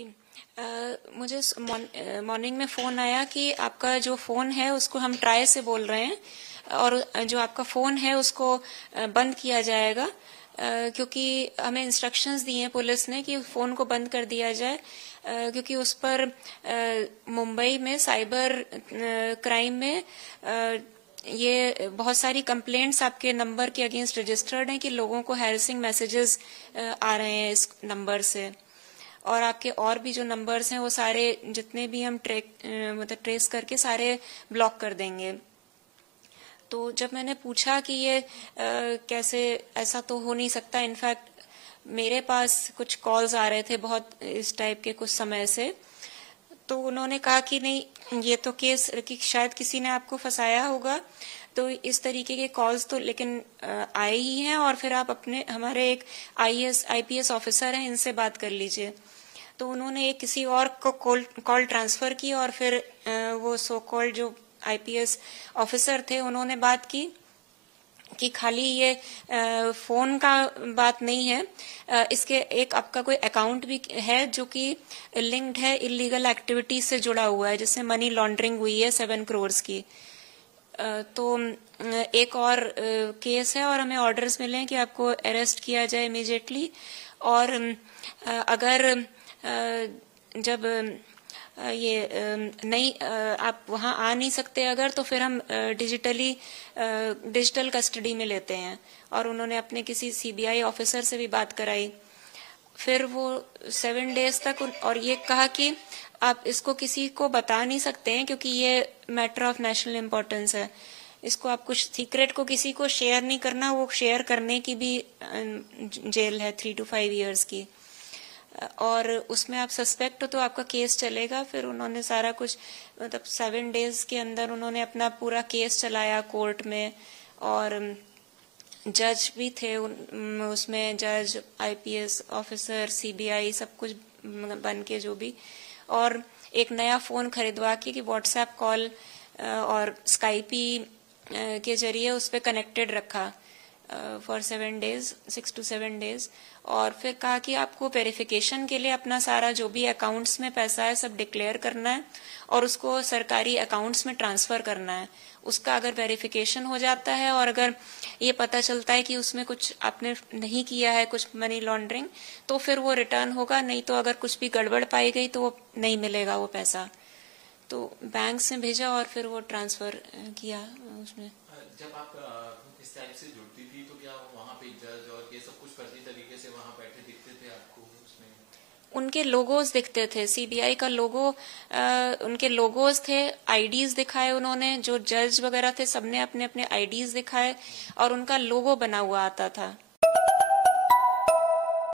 जी मुझे मॉर्निंग में फ़ोन आया कि आपका जो फ़ोन है उसको हम ट्राई से बोल रहे हैं और जो आपका फ़ोन है उसको बंद किया जाएगा क्योंकि हमें इंस्ट्रक्शंस दिए हैं पुलिस ने कि फ़ोन को बंद कर दिया जाए क्योंकि उस पर मुंबई में साइबर क्राइम में ये बहुत सारी कंप्लेंट्स आपके नंबर के अगेंस्ट रजिस्टर्ड हैं कि लोगों को हैरेसिंग मैसेजेस आ रहे हैं इस नंबर से और आपके और भी जो नंबर्स हैं वो सारे जितने भी हम ट्रेस करके सारे ब्लॉक कर देंगे। तो जब मैंने पूछा कि ये कैसे, ऐसा तो हो नहीं सकता, इनफैक्ट मेरे पास कुछ कॉल्स आ रहे थे बहुत इस टाइप के कुछ समय से, तो उन्होंने कहा कि नहीं ये तो केस कि शायद किसी ने आपको फंसाया होगा, तो इस तरीके के कॉल्स तो लेकिन आए ही हैं और फिर आप अपने हमारे एक आईपीएस ऑफिसर हैं इनसे बात कर लीजिए। तो उन्होंने एक किसी और को कॉल ट्रांसफर की और फिर वो सो कॉल्ड जो आईपीएस ऑफिसर थे उन्होंने बात की कि खाली ये फोन का बात नहीं है, इसके एक आपका कोई अकाउंट भी है जो कि लिंक्ड है इलीगल एक्टिविटीज से जुड़ा हुआ है, जिससे मनी लॉन्ड्रिंग हुई है 7 करोड़ की। तो एक और केस है और हमें ऑर्डर्स मिले हैं कि आपको अरेस्ट किया जाए इमीडिएटली। और अगर जब ये नहीं आप वहां आ नहीं सकते अगर, तो फिर हम डिजिटल कस्टडी में लेते हैं। और उन्होंने अपने किसी सीबीआई ऑफिसर से भी बात कराई, फिर वो 7 डेज तक, और ये कहा कि आप इसको किसी को बता नहीं सकते हैं क्योंकि ये मैटर ऑफ नेशनल इम्पोर्टेंस है, इसको आप कुछ सीक्रेट को किसी को शेयर नहीं करना, वो शेयर करने की भी जेल है 3 to 5 years की। और उसमें आप सस्पेक्ट हो तो आपका केस चलेगा। फिर उन्होंने सारा कुछ मतलब 7 डेज के अंदर उन्होंने अपना पूरा केस चलाया कोर्ट में, और जज भी थे उसमें, जज, आईपीएस ऑफिसर, सीबीआई, सब कुछ बन के जो भी। और एक नया फोन खरीदवा के कि व्हाट्सएप कॉल और स्काइपी के जरिए उस पर कनेक्टेड रखा फॉर 7 days, 6 to 7 days। और फिर कहा कि आपको वेरिफिकेशन के लिए अपना सारा जो भी अकाउंट्स में पैसा है सब डिक्लेयर करना है और उसको सरकारी अकाउंट्स में ट्रांसफर करना है। उसका अगर वेरिफिकेशन हो जाता है और अगर ये पता चलता है कि उसमें कुछ आपने नहीं किया है, कुछ मनी लॉन्ड्रिंग, तो फिर वो रिटर्न होगा, नहीं तो अगर कुछ भी गड़बड़ पाई गई तो वो नहीं मिलेगा वो पैसा। तो बैंक से भेजा और फिर वो ट्रांसफर किया उसमें। जब आप इस टाइप से जुड़ती थी तो क्या वहाँ पे जज और ये सब कुछ फर्जी तरीके से वहाँ बैठे दिखते थे आपको उसमें? उनके लोगोज दिखते थे, सीबीआई का लोगो, उनके लोगोज थे, आईडीज दिखाए उन्होंने, जो जज वगैरह थे सबने अपने अपने आईडीज दिखाए और उनका लोगो बना हुआ आता था।